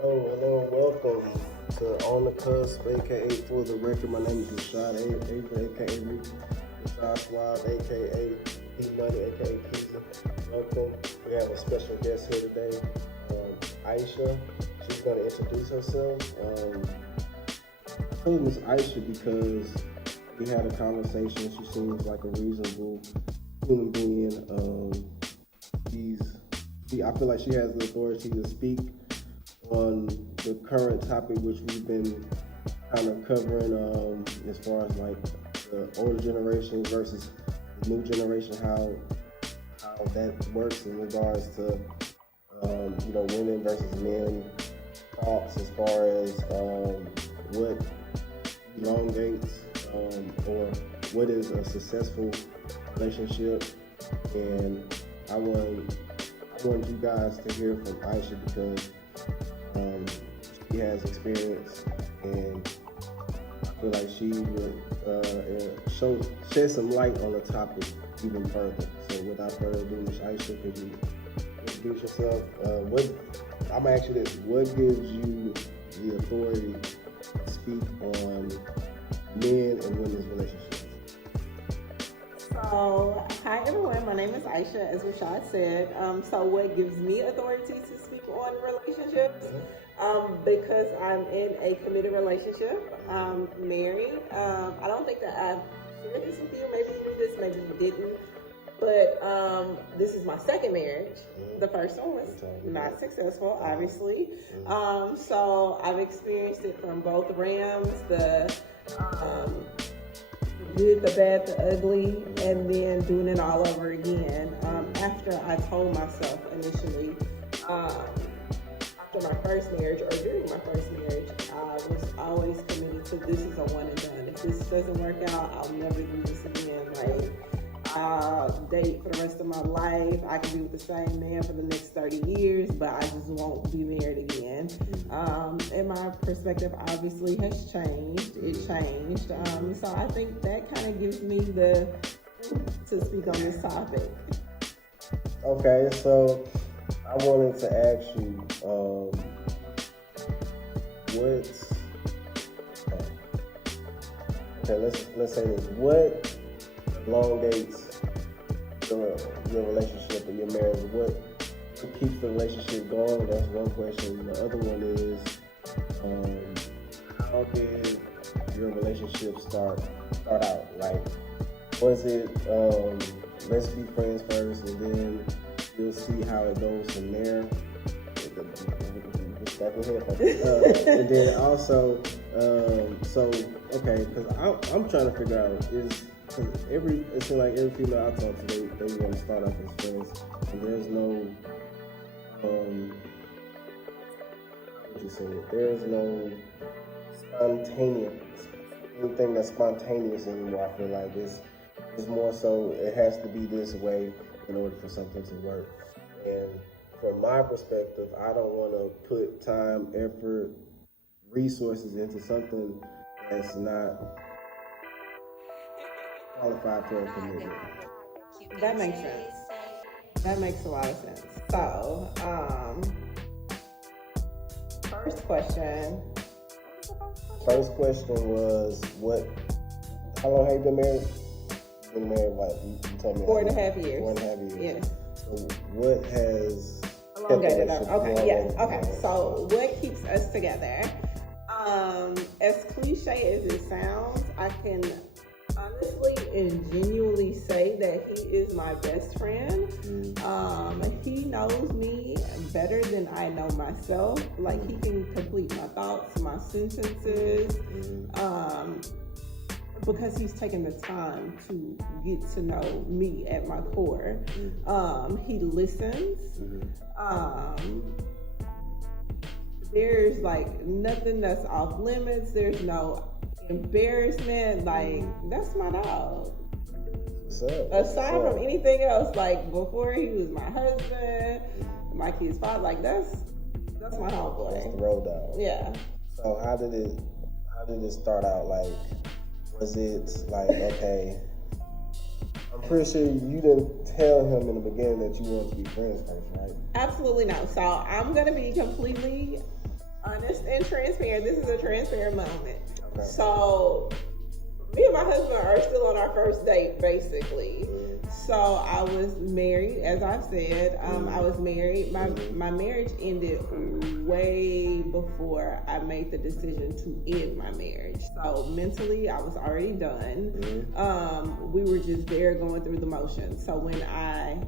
Hello, welcome to On the Cusp, aka For the Record. My name is Rashad Price-Averett, aka Rashad Suave, aka P Money, aka Pizza. Welcome. We have a special guest here today, Aisha. She's going to introduce herself. I told Miss Aisha because we had a conversation. She seems like a reasonable human being. I feel like she has the authority to speak on the current topic, which we've been kind of covering, as far as like the older generation versus the new generation, how that works in regards to women versus men, thoughts as far as what elongates or what is a successful relationship. And I want you guys to hear from Aisha because she has experience, and I feel like she would shed some light on the topic even further. So without further ado, Ms. Aisha, could you introduce yourself? I'm gonna ask you this: what gives you the authority to speak on men and women's relationships? So, hi everyone, my name is Aisha, as Rashad said. So what gives me authority to speak on relationships? Because I'm in a committed relationship. I'm married. I don't think that I've shared this with you. Maybe you knew this, maybe you didn't. But this is my second marriage. The first one was not successful, obviously. So I've experienced it from both realms, the good, the bad, the ugly, and then doing it all over again. After I told myself initially, after my first marriage or during my first marriage, I was always committed to this is a one and done. If this doesn't work out, I'll never do this again. Like, I'll date for the rest of my life. I can be with the same man for the next 30 years, but I just won't be married again. And my perspective obviously has changed. It changed. So I think that kind of gives me to speak on this topic. Okay, so I wanted to ask you, let's say this. What elongates your relationship or your marriage? What keeps the relationship going? That's one question. The other one is, how did your relationship start out? Like, was it let's be friends first, and then we'll see how it goes from there? And then also, because I'm trying to figure out it seems like every female I talk to, they want to start off as friends, and there's no there's no anything that's spontaneous anymore. I feel like it's more so it has to be this way in order for something to work. And from my perspective, I don't want to put time, effort, resources into something that's not qualified for a commitment. That makes sense. That makes a lot of sense. So, first question was how long have you been married? Been married, you told me 4.5 years. 4.5 years. Yes. So what has elongated up? Okay, yes. Okay. So what keeps us together? As cliche as it sounds, I can honestly and genuinely say that he is my best friend. He knows me better than I know myself. Like, he can complete my thoughts, my sentences, because he's taken the time to get to know me at my core. He listens. There's like nothing that's off limits. There's no embarrassment. Like, that's my dog. Aside from anything else, like before he was my husband, my kid's father, like that's my homeboy. That's the road dog. Yeah. So how did it start out? Like, was it like, okay, I'm pretty sure you didn't tell him in the beginning that you wanted to be friends first, right? Absolutely not. So I'm gonna be completely Honest and transparent. This is a transparent moment. Okay. So, me and my husband are still on our first date, basically. So I was married, as I've said. I was married. My marriage ended way before I made the decision to end my marriage. So mentally, I was already done. We were just there going through the motions. So when I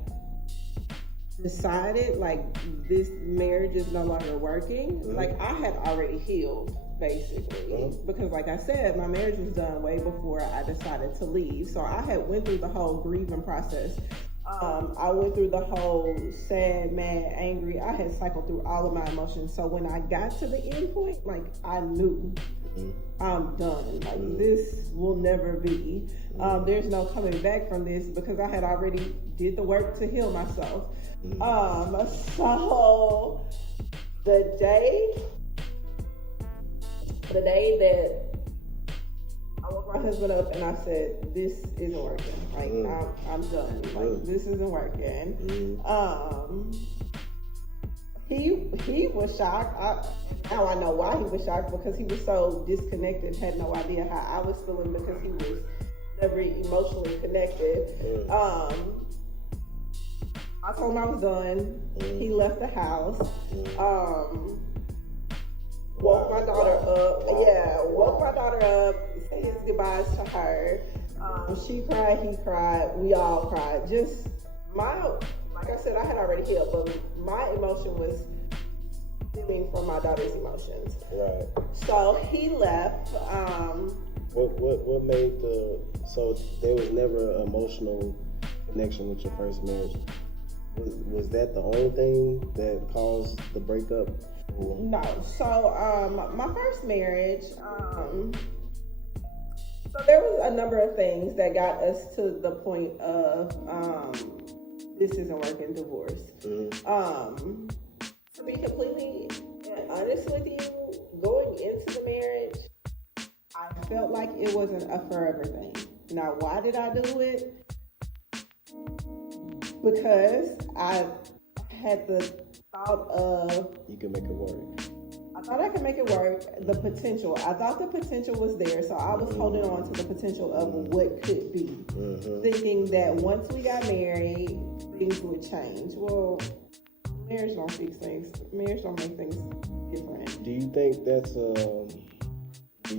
decided like this marriage is no longer working, like I had already healed. Basically, because like I said, my marriage was done way before I decided to leave. So I had went through the whole grieving process. I went through the whole sad, mad, angry. I had cycled through all of my emotions. So when I got to the end point, like I knew I'm done. Like this will never be. There's no coming back from this because I had already did the work to heal myself. So the day that I woke my husband up and I said, this isn't working. Like, I'm done. Like, this isn't working. He was shocked. Now I know why he was shocked, because he was so disconnected, had no idea how I was feeling because he was never emotionally connected. I told him I was done. He left the house. Woke my daughter up. Woke my daughter up, said his goodbyes to her. She cried, he cried, we all cried. Just like I said, I had already healed, but my emotion was stemming from my daughter's emotions. Right. So he left. What made so there was never an emotional connection with your first marriage? Was that the only thing that caused the breakup? No. So my first marriage, so there was a number of things that got us to the point of this isn't working, divorce. To be completely honest with you, going into the marriage, I felt like it wasn't a forever thing. Now, why did I do it? Because I had the thought of, you can make it work. I thought I could make it work. The potential. I thought the potential was there, so I was holding on to the potential of what could be, thinking that once we got married, things would change. Well, marriage don't fix things. Marriage don't make things different. Do you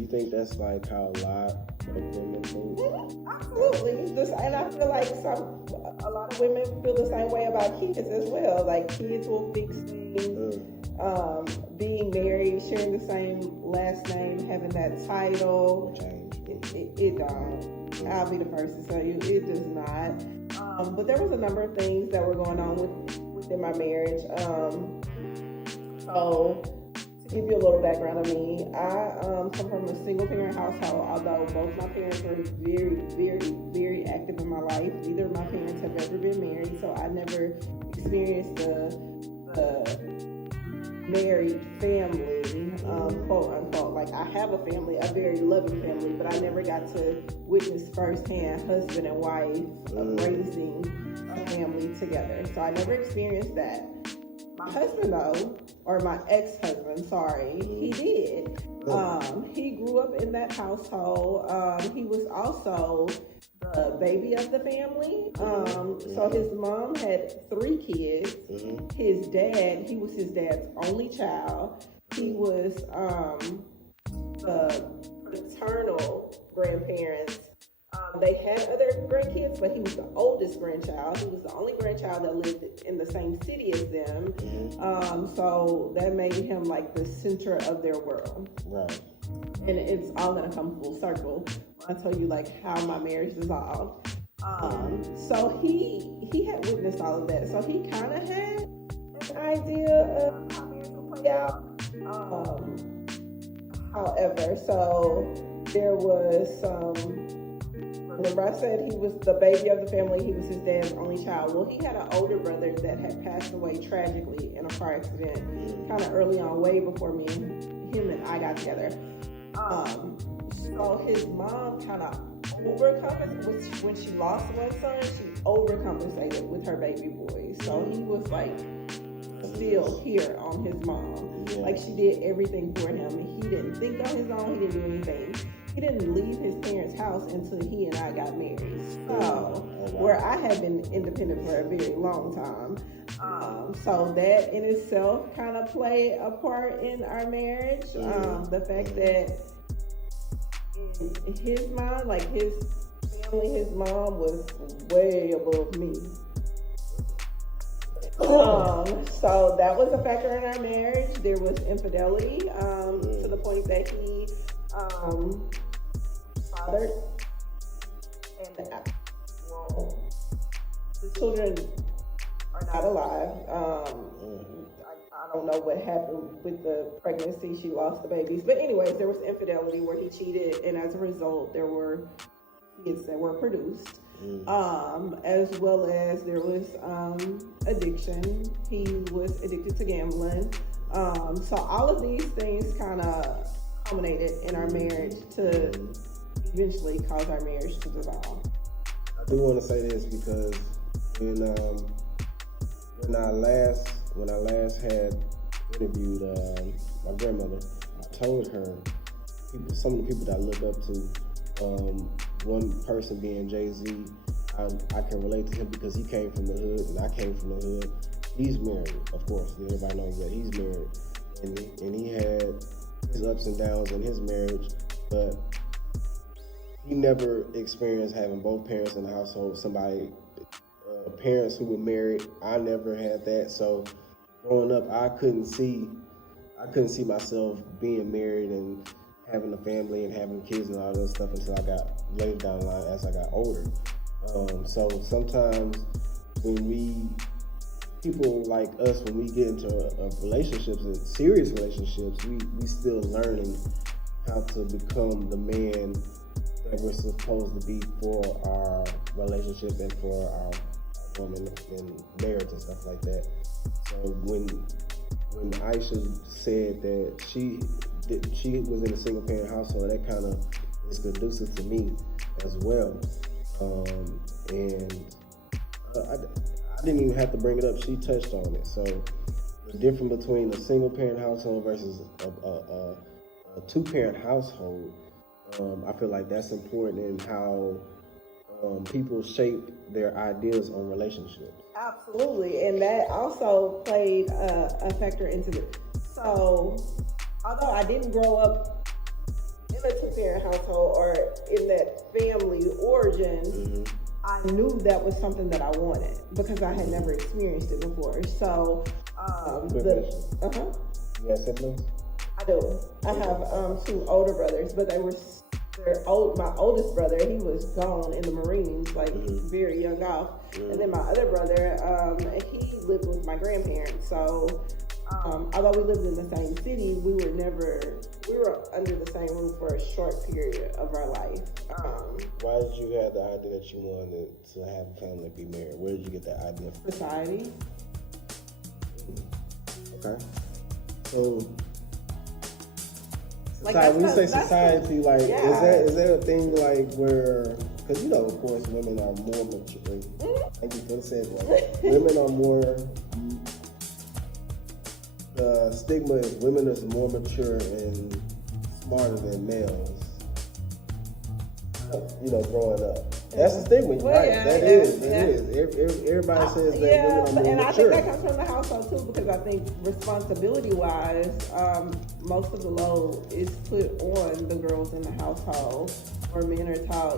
think that's like how a lot of women think? Absolutely. And I feel like a lot of women feel the same way about kids as well. Like kids will fix things. Being married, sharing the same last name, having that title, it don't. I'll be the first to tell you, it does not. But there was a number of things that were going on within my marriage. So to give you a little background of me, I come from a single parent household, although both my parents were very, very, very active in my life. Neither of my parents have ever been married, so I never experienced the married family, quote unquote. Like I have a family, a very loving family, but I never got to witness firsthand husband and wife raising a family together. So I never experienced that. My husband though, or my ex-husband, sorry, he did. He grew up in that household. He was also the baby of the family. So his mom had 3 kids. His dad, he was his dad's only child. He was the paternal grandparents. They had other grandkids, but he was the oldest grandchild. He was the only grandchild that lived in the same city as them. So that made him like the center of their world. Right. And it's all gonna come full circle when I tell you like how my marriage dissolved. So he had witnessed all of that. So he kind of had an idea of how marriage would play out. However, so there was remember I said he was the baby of the family, he was his dad's only child. Well, he had an older brother that had passed away tragically in a car accident kind of early on, way before him and I got together. So his mom kind of overcompensated. When she lost one son, she overcompensated with her baby boy. So he was like still here on his mom. Like, she did everything for him. He didn't think on his own. He didn't do anything. He didn't leave his parents' house until he and I got married. So, where I had been independent for a very long time. So that in itself kind of played a part in our marriage. The fact that in his mind, like his family, his mom was way above me. So that was a factor in our marriage. There was infidelity to the point that he fathered, and the children are not alive. I don't know what happened with the pregnancy. She lost the babies. But anyways, there was infidelity where he cheated, and as a result, there were kids that were produced. As well as there was addiction. He was addicted to gambling. So all of these things kind of culminated in our marriage to eventually cause our marriage to dissolve. I do want to say this because when I last had interviewed my grandmother, I told her some of the people that I look up to. One person being Jay-Z, I can relate to him because he came from the hood and I came from the hood. He's married, of course. Everybody knows that he's married, and he had his ups and downs in his marriage, but he never experienced having both parents in the household. Parents who were married, I never had that. So growing up, I couldn't see myself being married and having a family and having kids and all that stuff until I got later down the line as I got older. So sometimes people like us, when we get into relationships and serious relationships, we still learning how to become the man that we're supposed to be for our relationship and for our woman and marriage and stuff like that. So when Aisha said that she was in a single parent household, that kind of is conducive to me as well. And I didn't even have to bring it up. She touched on it. So the difference between a single parent household versus a two parent household, I feel like that's important in how people shape their ideas on relationships. Absolutely, and that also played a factor into it. So, although I didn't grow up in a two-parent household or in that family origin, I knew that was something that I wanted because I had never experienced it before. So, You have siblings? I do. I have two older brothers, but my oldest brother, he was gone in the Marines, like very young off. And then my other brother, he lived with my grandparents. So although we lived in the same city, we were under the same roof for a short period of our life. Why did you have the idea that you wanted to have a family and be married? Where did you get that idea from? Society. Okay. So society, when you say society, like, is that a thing like where, because of course women are more mature. Thank you for the segue. Women are more, the stigma is women is more mature and smarter than males. Growing up. That's the stigma, right? It is. Everybody says that women are more and mature. I think that comes from the household too, because I think responsibility-wise, most of the load is put on the girls in the household, or men are taught,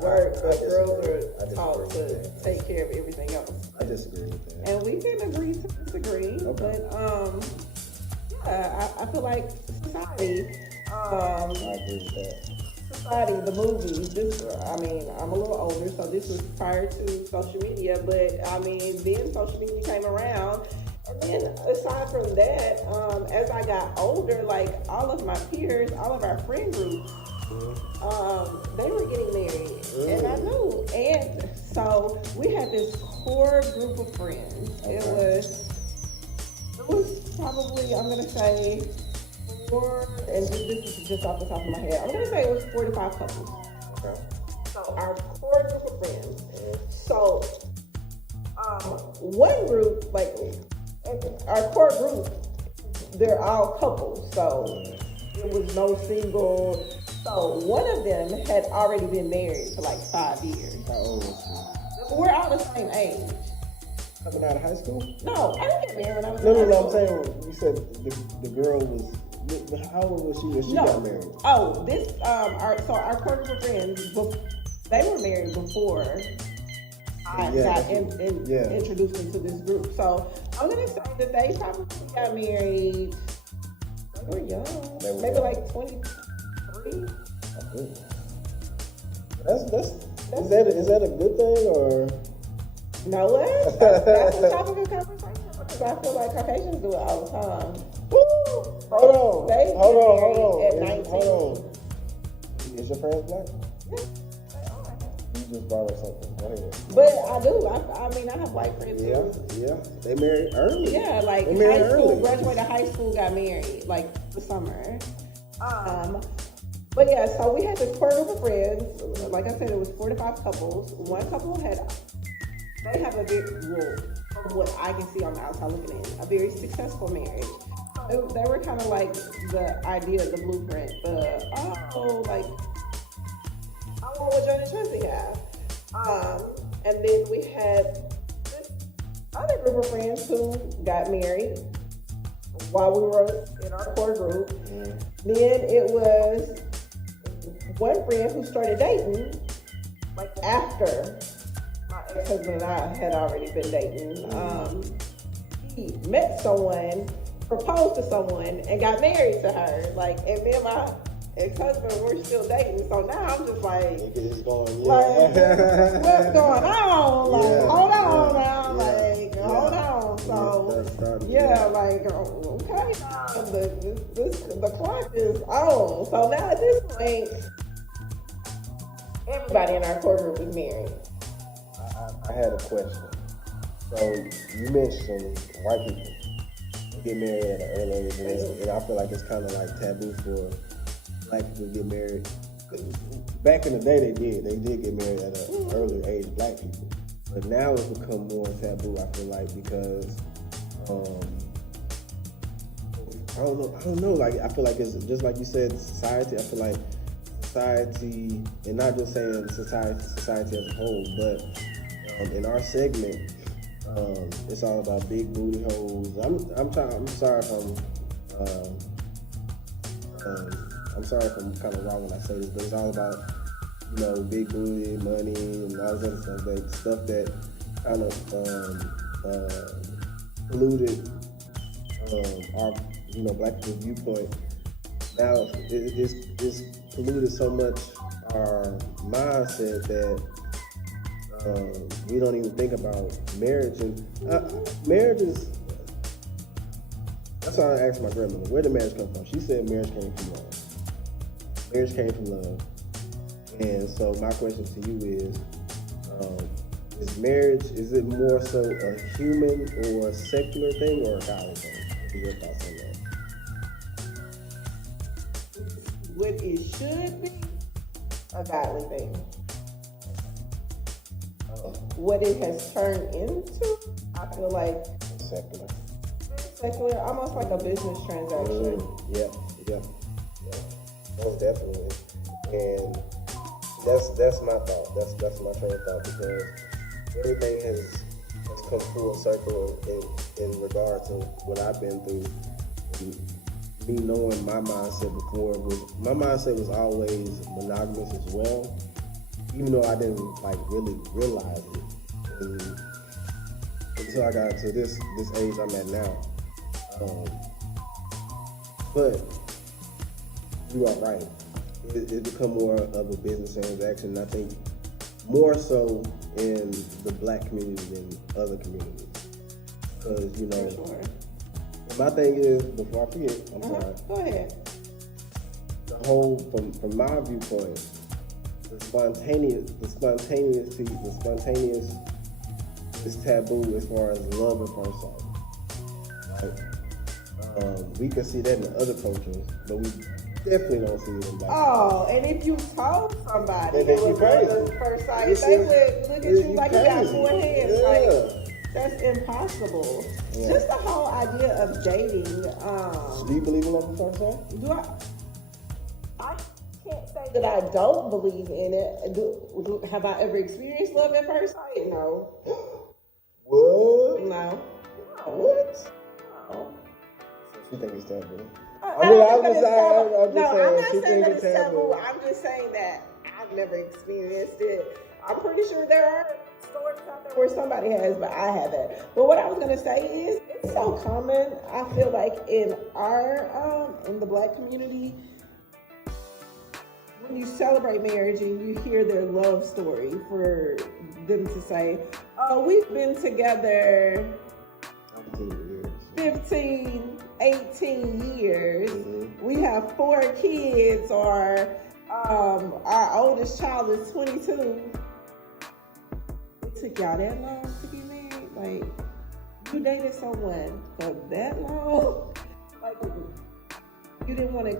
work, but girls are taught to take care of everything else. I disagree with that. And we can agree to disagree, but I feel like society. I agree with that. Society, the movies, I'm a little older, so this was prior to social media, but then social media came around, and then aside from that, as I got older, like all of my peers, all of our friend groups, they were getting married, and I knew, and so we had this core group of friends. It was probably, I'm gonna say, and this is just off the top of my head, I'm gonna say it was 4 to 5 couples. Okay. So our core group of friends. So one group, like our core group, they're all couples, so it was no single. So one of them had already been married for like 5 years. How old was she? We're all the same age. Coming out of high school? No, I didn't get married when I was No, in high I'm school. saying, you said the girl was, how old was she when she got married? Oh, this, our core group of friends, they were married before I got introduced into this group. So I'm going to say that they probably got married, they were young, maybe like 23. Is that a good thing or? No, what? That's a topic of conversation because I feel like Caucasians do it all the time. Woo! Hold on. At 19. Hold on. Is your friend black? Yeah. You just brought up something. Go ahead. But I do. I mean, I have white friends too. Yeah. They married early. Yeah, like they high school, early. graduated high school, got married like the summer. But yeah, so we had this core group of friends. Like I said, it was 4 to 5 couples. One couple they have a very, well, from what I can see on the outside looking in, a very successful marriage. They were kind of like the idea, the blueprint, like, I want what Johnny Chesney have. And then we had this other group of friends who got married while we were in our core group. Mm. Then it was one friend who started dating, like after my ex-husband and I had already been dating. He met someone, proposed to someone, and got married to her. Like, and me and my ex-husband were still dating. So now I'm just like, it's going, like what's going on? Like, hold on now. Like, hold on. So, like, okay, the clock is on. So now at this point, everybody in our core group is married. I had a question. So you mentioned white people get married at an early age, and I feel like it's kind of like taboo for black people to get married. Back in the day, they did get married at an early age, black people. But now it's become more taboo. I feel like because I don't know. Like I feel like it's just like you said, society. I feel like society, and not just saying society as a whole, but in our segment, it's all about big booty hoes. I'm sorry if I'm kind of wrong when I say this, but it's all about, big booty, money, and all this other stuff that kind of polluted our, black people's viewpoint. Now it's polluted so much our mindset that we don't even think about marriage. And marriage is, that's why I asked my grandmother, where did marriage come from? She said marriage came from love. Marriage came from love. And so my question to you is marriage, is it more so a human or a secular thing or a godly thing? What are your thoughts on that? What it should be, a godly thing. What it has turned into, I feel like secular, almost like a business transaction. Yeah. Most definitely. And that's my thought. That's my train of thought, because everything has come full circle in regard to what I've been through. And me knowing my mindset before my mindset was always monogamous as well, even though I didn't really realize it until I got to this age I'm at now. But you are right. It become more of a business transaction. I think more so in the black community than other communities. Because, Sure. My thing is, before I forget, I'm sorry. Go ahead. The whole, from my viewpoint, the spontaneous is taboo as far as love at first sight. Right? We can see that in other cultures, but we definitely don't see it in black. Oh, and if you told somebody They it was crazy. love at first sight, they would look at you like you got 4 hands. Yeah. Like, that's impossible. Yeah. Just the whole idea of dating. Do you believe in love at first sight? I can't say that I don't believe in it. Have I ever experienced love at first sight? No. What? No. What? No. You think it's taboo? I'm not saying she that think it's taboo. I'm just saying that I've never experienced it. I'm pretty sure there are stories out there where somebody has, but I haven't. But what I was gonna say is, it's so common. I feel like in our in the Black community, when you celebrate marriage and you hear their love story, for them to say, "Oh, we've been together 15, 18 years. Mm-hmm. We have 4 kids, or our oldest child is 22. It took y'all that long to get married? Like, you dated someone for that long? Like, you didn't want to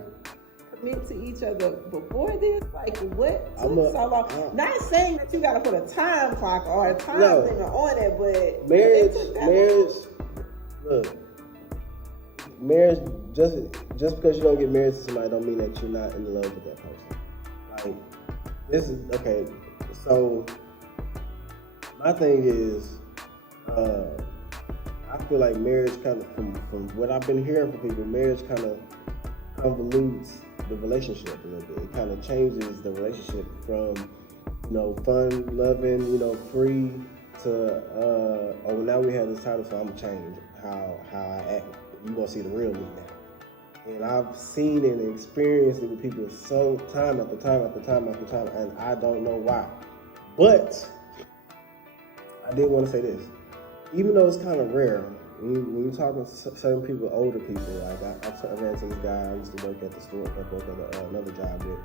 commit to each other before this? Like, what took so long? Not saying that you got to put a time clock or a time limit on it, but marriage, look. Marriage, just because you don't get married to somebody don't mean that you're not in love with that person. Like, this is, okay, so my thing is, I feel like marriage kind of, from what I've been hearing from people, marriage kind of convolutes the relationship a little bit. It kind of changes the relationship from, fun, loving, free to, now we have this title, so I'm going to change how I act. You gonna see the real me now. And I've seen it and experienced it with people so time after time, and I don't know why. But I did want to say this. Even though it's kind of rare, when you're talking to certain people, older people, like I ran into this guy I used to work at the store, I worked at another job with.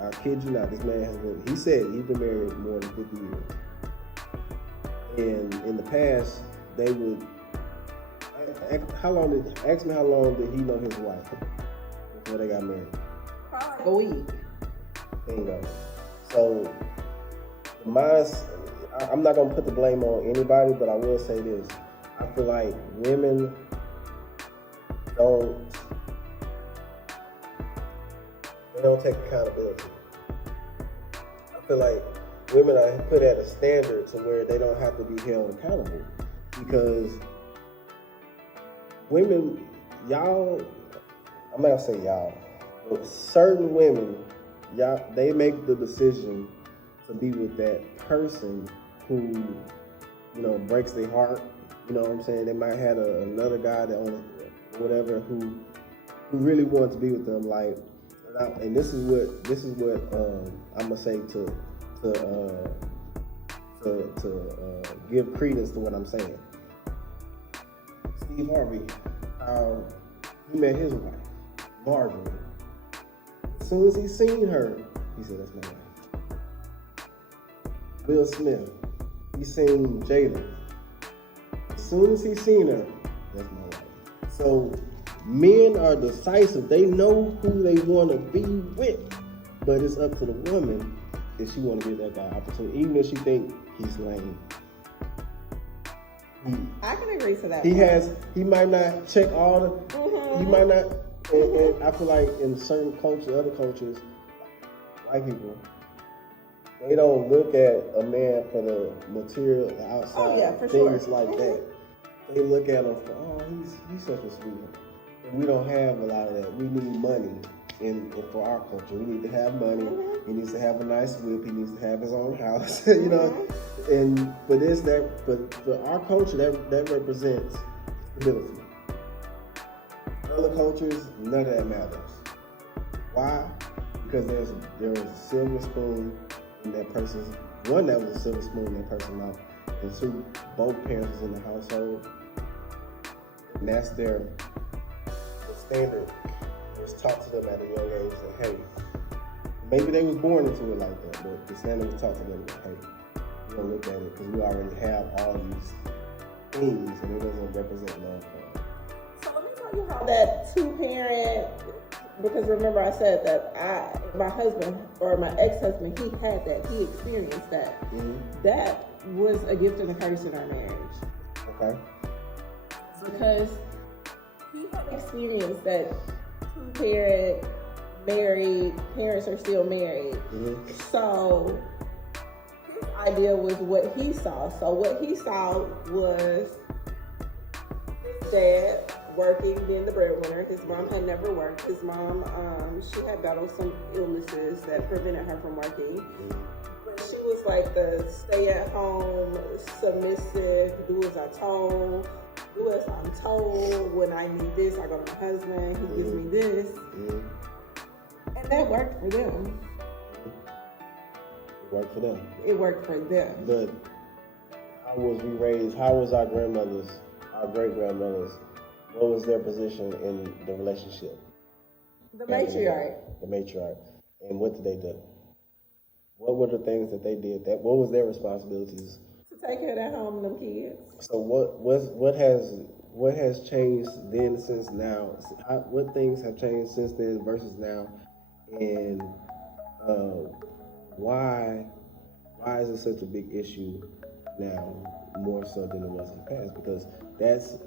I kid you not, this man he said he's been married more than 50 years. And in the past, they would, ask me how long did he know his wife before they got married? Probably a week. Bingo. So, I'm not going to put the blame on anybody, but I will say this. I feel like women don't take accountability. I feel like women are put at a standard to where they don't have to be held accountable, because women, y'all, I'm not gonna say y'all, but certain women, they make the decision to be with that person who, breaks their heart. You know what I'm saying? They might have another guy whatever who really wants to be with them. Like, and this is what I'm gonna say to give credence to what I'm saying. Steve Harvey, he met his wife, Marjorie. As soon as he seen her, he said, "That's my wife." Will Smith, he seen Jada. As soon as he seen her, "That's my wife." So men are decisive. They know who they want to be with, but it's up to the woman if she want to give that guy opportunity, even if she think he's lame. I can agree to that. He might not check all the, he might not, and I feel like in certain cultures, other cultures, white people, they don't look at a man for the material, the outside things like that. They look at him for, he's such a sweetheart. And we don't have a lot of that. We need money for our culture. We need to have money. He needs to have a nice whip. He needs to have his own house, And for our culture, that represents stability. Other cultures, none of that matters. Why? Because there was a silver spoon in that person's, one that was a silver spoon in that person's mouth, and two, both parents was in the household, and that's the standard. It was taught to them at a young age that, hey, maybe they was born into it like that, but the standard was taught to them that, hey, you don't look at it because we already have all these things, and it doesn't represent love for us. So let me tell you how that 2-parent, because remember I said that my husband or my ex-husband, he had that, he experienced that. That was a gift and a curse in our marriage. Okay. because he had experienced that two-parent married parents are still married. Mm-hmm. So his idea was what he saw. So what he saw was his dad working, being the breadwinner. His mom had never worked. His mom, she had battled some illnesses that prevented her from working. But she was like the stay-at-home, submissive, do as I told, do as I'm told. When I need this, I go to my husband. He gives me this. And that worked for them. It worked for them. It worked for them. But how was we raised? How was our grandmothers, our great-grandmothers? What was their position in the relationship? The matriarch. The matriarch. And what did they do? What were the things that they did? What was their responsibilities? To take care of that home and them kids. So what has changed then since now? What things have changed since then versus now? And why is it such a big issue now, more so than it was in the past? Because that's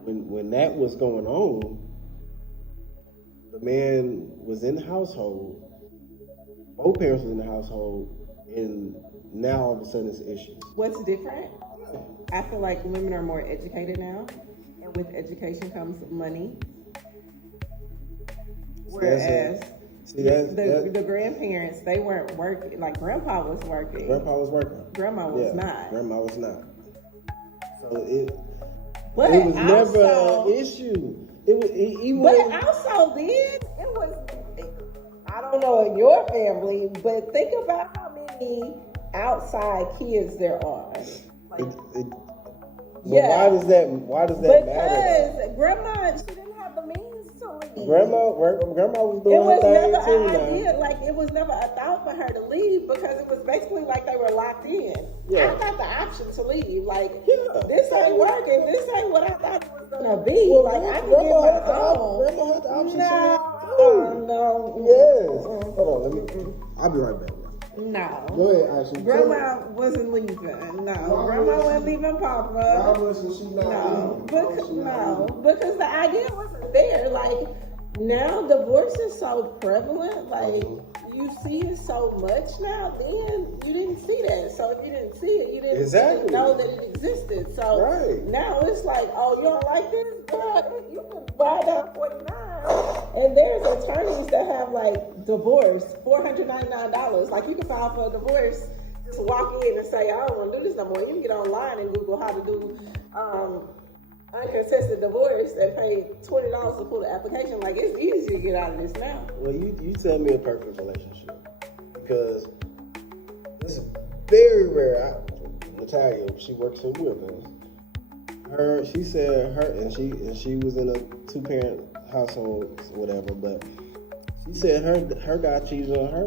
when that was going on, the man was in the household, both parents were in the household, and now all of a sudden it's an issue. What's different? I feel like women are more educated now, and with education comes money. Whereas the grandparents, they weren't working. Like grandpa was working. Grandpa was working. Grandma was not. Grandma was not. So it was never an issue. But also then, it was, I don't know in your family, but think about how many outside kids there are. Why does that matter? Because grandma, she didn't have the means to leave. Grandma was doing her thing too. It was never an idea, like it was never a thought for her to leave because it was basically like they were locked in. Yeah. I got the option to leave. Like, this ain't working. This ain't what I thought it was gonna be. Well, like, I can grandma get had my own. Grandma had the option No. Yes. Hold on, I'll be right back. No. Go ahead, Ashley. Grandma wasn't leaving. No. Grandma wasn't leaving Papa. Why wasn't she not leaving? Because the idea wasn't there. Like, now divorce is so prevalent. Like, you see it so much now. Then you didn't see that. So if you didn't see it, you didn't know that it existed. So now it's like, oh, you don't like this? Girl, you can buy that $49. And there's attorneys that have like divorce, $499. Like you can file for a divorce, just walk in and say, I don't want to do this no more. You can get online and Google how to do uncontested divorce and pay $20 to pull the application. Like it's easy to get out of this now. Well, you tell me a perfect relationship because it's very rare. Natalia, she works in Wilkins. She said she was in a two-parent household, whatever. But she said her guy cheated on her,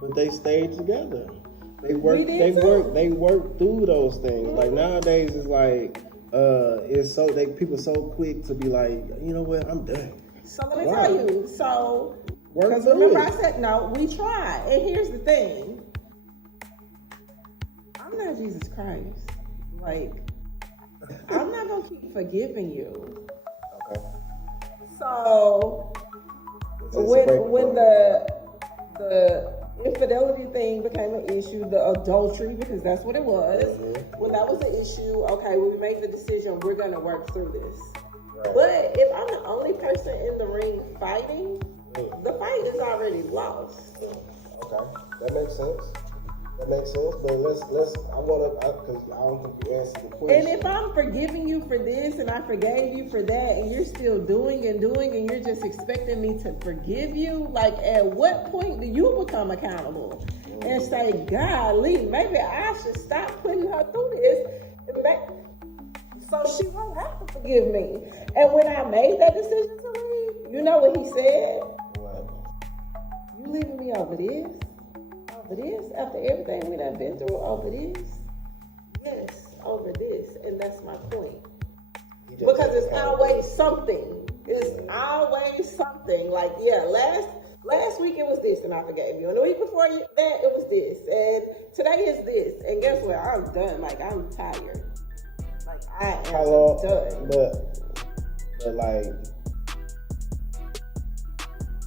but they stayed together. They worked through those things. Like nowadays, it's like people so quick to be like, you know what, I'm done. So let me tell you. So because remember I said no, we tried, and here's the thing. I'm not Jesus Christ. Like I'm not gonna keep forgiving you. Okay. So when the infidelity thing became an issue, the adultery, because that's what it was. When that was an issue, okay, when we made the decision, we're gonna work through this. Right. But if I'm the only person in the ring fighting, the fight is already lost. Okay, that makes sense. But because I don't think you answered the question. And if I'm forgiving you for this and I forgave you for that and you're still doing and you're just expecting me to forgive you, like at what point do you become accountable and say, golly, maybe I should stop putting her through this so she won't have to forgive me. And when I made that decision to leave, you know what he said? What? You leaving me over this? After everything we done been through, over this? Yes, over this. And that's my point. Because it's always something. It's always something. Like, yeah, last week it was this and I forgave you. And the week before that it was this. And today is this. And guess what? I'm done. Like, I'm tired. Like, I am done. But But like,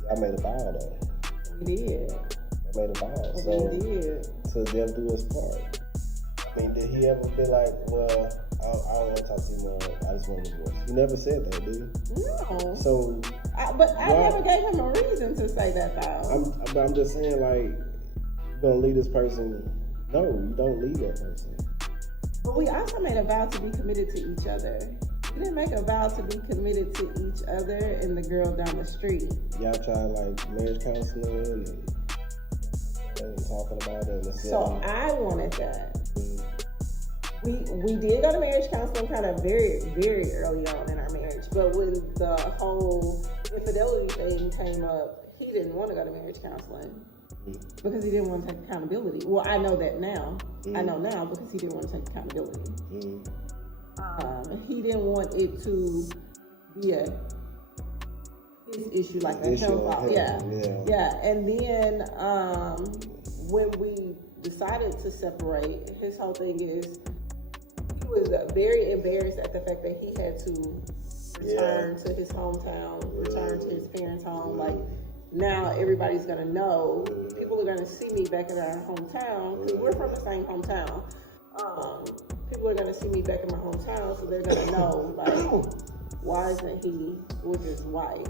I made a vow though. We did. I made a vow. So We did. to death do us part. I mean, did he ever be like, well, I don't want to talk to you more. I just want a divorce. He never said that, did he? No. So, but I never gave him a reason to say that though. I'm just saying, like, you're gonna leave this person. No, you don't leave that person. But we also made a vow to be committed to each other. We didn't make a vow to be committed to each other and the girl down the street. Y'all tried like marriage counseling and talking about it. And so I wanted that. We did go to marriage counseling kind of very, very early on in our marriage. But when the whole infidelity thing came up, he didn't want to go to marriage counseling because he didn't want to take accountability. Well, I know that now. I know now because he didn't want to take accountability. He didn't want it to be his issue, like a him fault. Yeah. And then when we decided to separate, his whole thing is he was very embarrassed at the fact that he had to return to his hometown, return to his parents' home. Like, now everybody's gonna know. People are gonna see me back in our hometown because we're from the same hometown. People are gonna see me back in my hometown, so they're gonna know, like, why isn't he with his wife?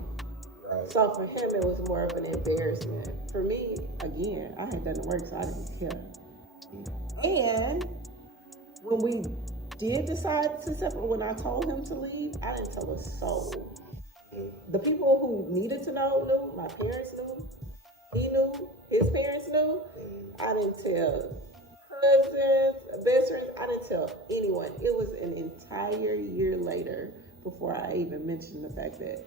Right. So for him, it was more of an embarrassment. For me, again, I had done the work, so I didn't care. And when we did decide to separate, when I told him to leave, I didn't tell a soul. The people who needed to know knew. My parents knew. He knew. His parents knew. I didn't tell cousins, best friends. I didn't tell anyone. It was an entire year later before I even mentioned the fact that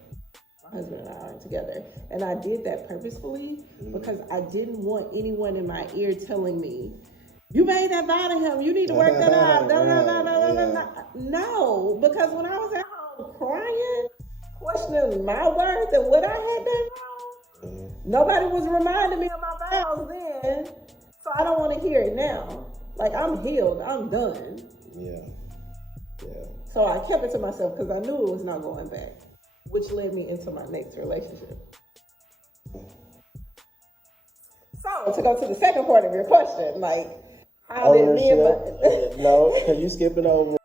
my husband and I aren't together. And I did that purposefully because I didn't want anyone in my ear telling me, you made that vow to him. You need to work that out. No, because when I was at home crying, questioning my worth and what I had done wrong, nobody was reminding me of my vows then. So I don't want to hear it now. Like, I'm healed. I'm done. Yeah. So I kept it to myself because I knew it was not going back, which led me into my next relationship. So to go to the second part of your question, like, how did me and no, because you skipping over